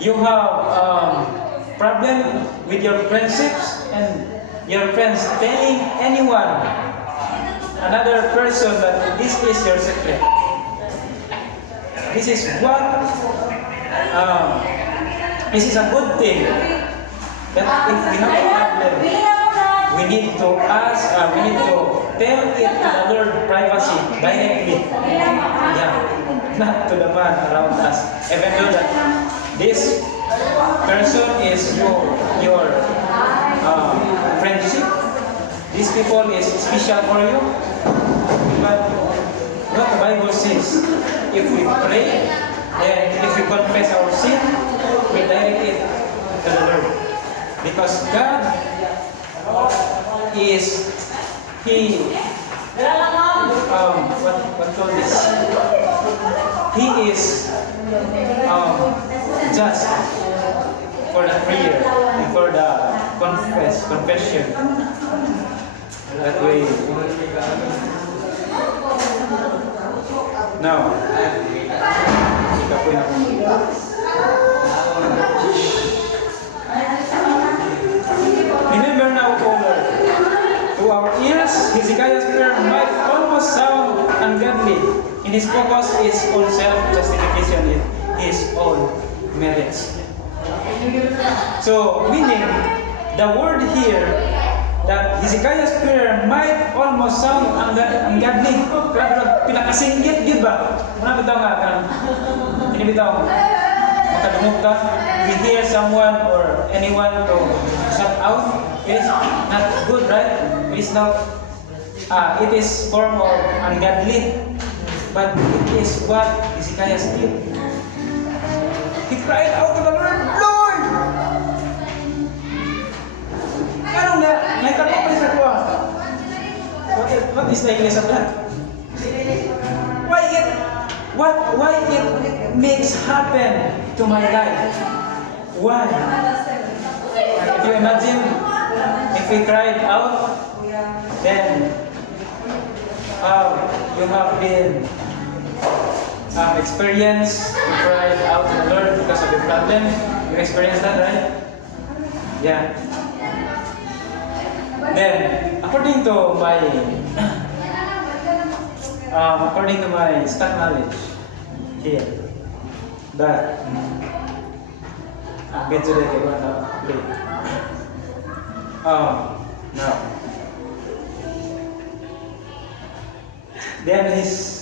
you have problem with your friendships and your friends telling anyone, another person that this is your secret. This is what, this is a good thing. That if we have a problem, we need to ask, we need to tell it to the Lord privacy, directly. Yeah, not to the man around us. Even though that this person is your friendship, these people is special for you. But what the Bible says, if we pray, and if we confess our sin, we direct it to the Lord. Because God is, He, what call this? He is just for the prayer and for the confession. That way. Now, remember now, O Lord, to our ears, Hezekiah's prayer might almost sound ungodly. In his focus is on self-justification in his own merits. So, meaning, the word here, that Hezekiah's prayer might almost sound ungodly. Pinakasinggit, yun ba? Muna bitaw nga ka. Hindi bitaw makadumog ka. We hear someone or anyone to shout out. It is not good, right? It is not. It is form of ungodly. But it is what Hezekiah did. He cried out to the Lord, Lord! Anong na? Naikapapay sa kuwa. What is the English of that? Why it makes happen to my life? Why? If you imagine, if we cried out, then you have been experienced to cry out to the Lord because of the problem. You experienced that, right? Yeah. Then, according to my stock knowledge here, that I'll get to that later. Now, then his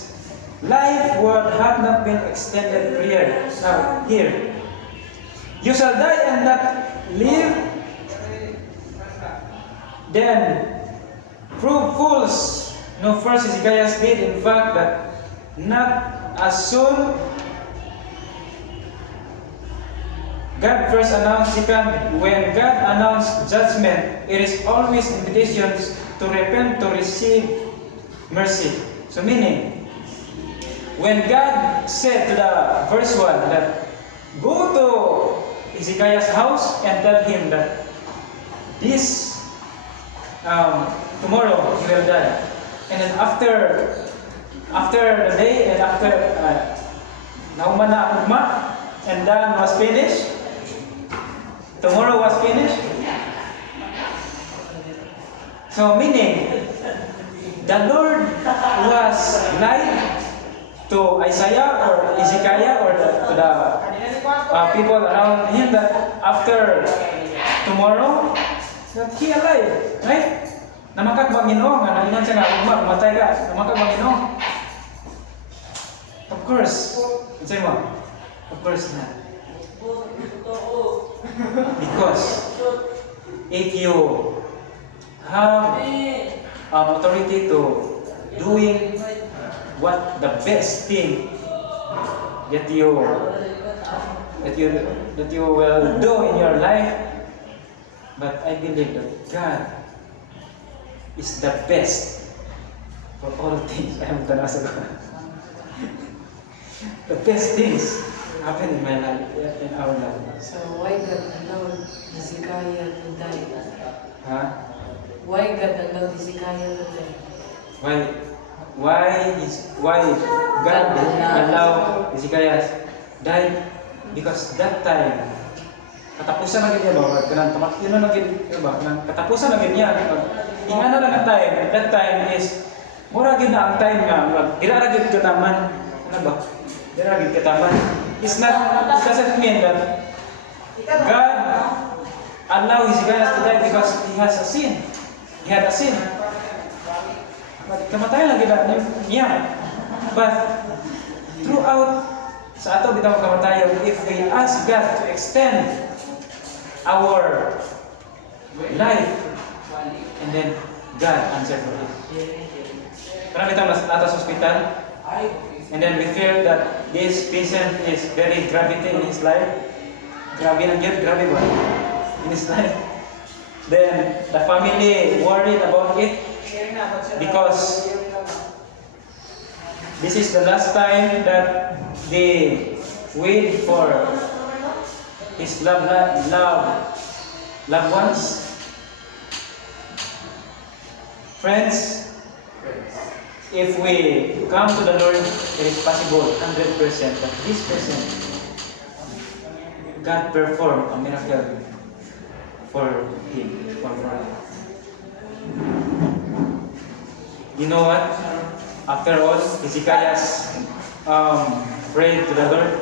life would have not been extended prayer. Now, here, you shall die and not live. Then, prove fools. No, first Hezekiah did, in fact, that not as soon God first announced, second, when God announced judgment, it is always invitations to repent, to receive mercy. So meaning, when God said to the verse 1 that go to Hezekiah's house and tell him that this tomorrow he will die. And then after the day and after nauman na ugma and then was finished, tomorrow was finished. So meaning, the Lord was lied to Isaiah or Hezekiah or to the people around him that after tomorrow, that he alive, right? Namakag ba Ginoo nga naingon siya nga ugma matay ka? Namakag ba Ginoo? Of course. Unsay mo? Of course not. Because if you have authority to doing what the best thing that you will do in your life, but I believe that God is the best for all things. I am tanasa ko. The best things happen in my life, in our life. So why God allowed Hezekiah to die? Huh? Why God allowed Hezekiah to die? Why God allowed Hezekiah die? Because that time, katapusan na gid ba? Kanang tamakino na gid ba? Kanang katapusan na gid niya. Ingana lang ang time. That time is mura gid na ang time nga. Dira ra gid kataman. Ano ba? Dira gid kataman. It doesn't mean that God allow Hezekiah to die because he has a sin. He had a sin. But kamatayan lang gid niya. But throughout sa ato bitaw kamatayon, if we ask God to extend our life, and then God answer for it. Karena bitaw nasa hospital, and then we feel that this patient is very gravity in his life. Grabe na yun, grabe ba? In his life. Then the family worried about it because this is the last time that they wait for his loved ones. Friends, if we come to the Lord, it is possible 100% that this person, God perform a miracle for him or for her. You know what? After all, Hezekiah prayed to the Lord,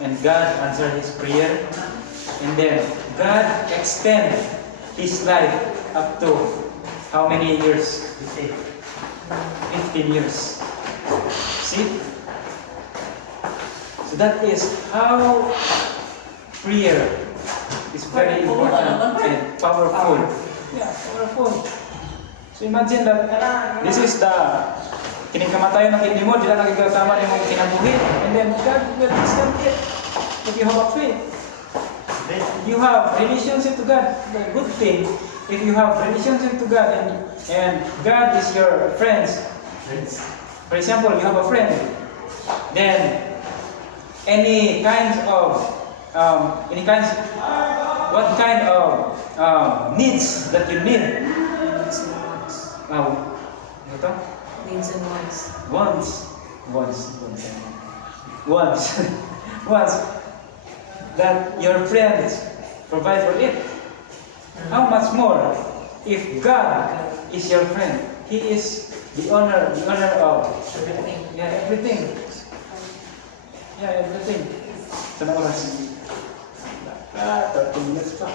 and God answered his prayer. And then God extended his life up to how many years? 15 years. See? So that is how prayer is very important and powerful. Yeah, powerful. So imagine that this is the kining kamatayon ng kidney mo, di na nagkakatama ni mong kinabuhi. And then God will extend it. If you have a faith, you have relationship to God. The good thing, if you have relationship to God and God is your friends. For example, you have a friend, then what kind of needs that you need? Needs and wants. Wants that your friends provide for it. How much more if God is your friend? He is the owner of Everything. everything. Everything. Sana oras? 30 minutes pa.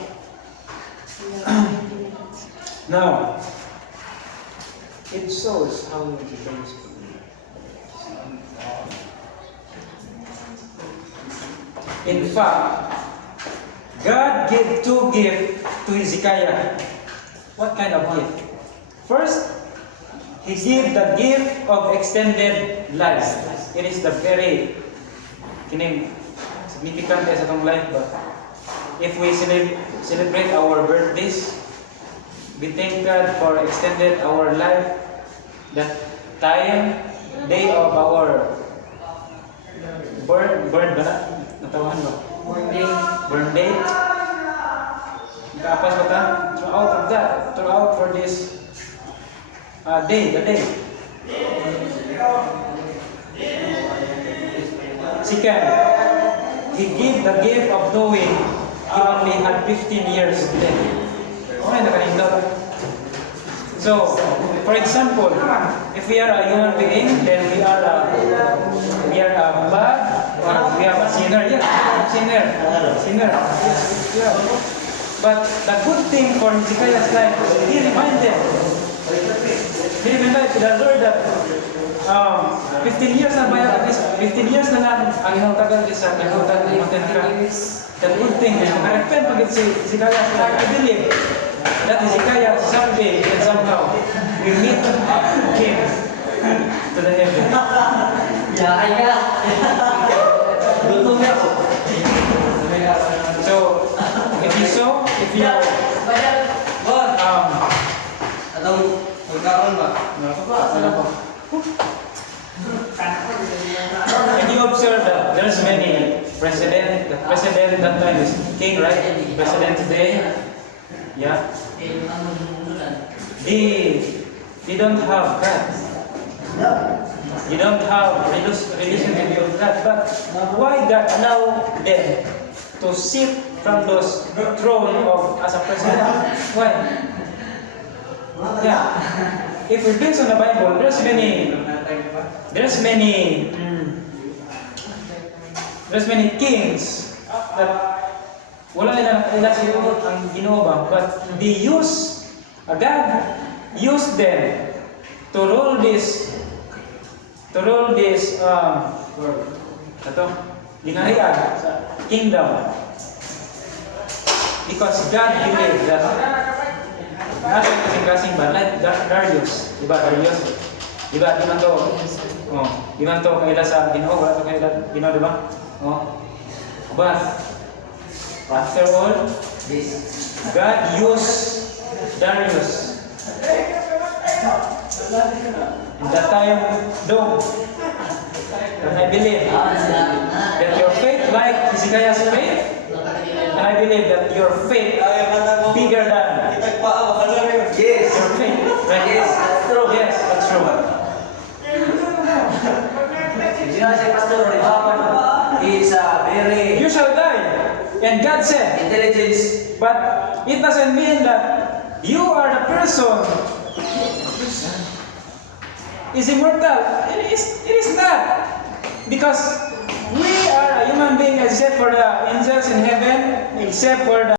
Now, it shows how the things. In fact, God gave two gifts to Hezekiah. What kind of gift? First, He gave the gift of extended life. It is the very significant sa itong life. But if we celebrate our birthdays, we thank God for extended our life. That time, day of our birth ba na? Natawahan ba? Born day. Nakapas ba ta? Throughout for this the day. Second, He gave the gift of knowing he only had 15 years left. Okay, nakanindot. So, for example, if we are a human being, then we are a bad, or we are a sinner. Yes, sinner. Yeah. But the good thing for Hezekiah's life, he reminded to the Lord that 15 years na ba, at least 15 years na lang ang hinutagan sa nagutan ng Montenegro. The good thing is, nakarepent pagit si Hezekiah. I believe that Hezekiah someday and somehow will meet him to the heaven. So, if you and you observe that there's many president. The president that time is king, right? President today, yeah. They don't have God. You don't have relationship with God. But why God allow them to sit from those throne of as a president? Why? Yeah. If we base on the Bible, there's many kings that wala nila siguro ang Ginoo ba, but God used them to rule this lingahian kingdom, because God believed that not kasing ba, like Darius, di ba? Di ba, di man to kaila sa Ginoo, wala to kaila Ginoo, di ba? But after all, God used Darius in that time, though. And I believe that your faith, like Hezekiah's faith, and I believe that your faith bigger than Yes. your faith. Right? Yes, that's true. Yes, that's true. Sinabi si Pastor Rivapan, he is a very You shall die. And God said, intelligence. but it doesn't mean that you are the person is immortal. It is not. Because we are a human being except for the angels in heaven, except for the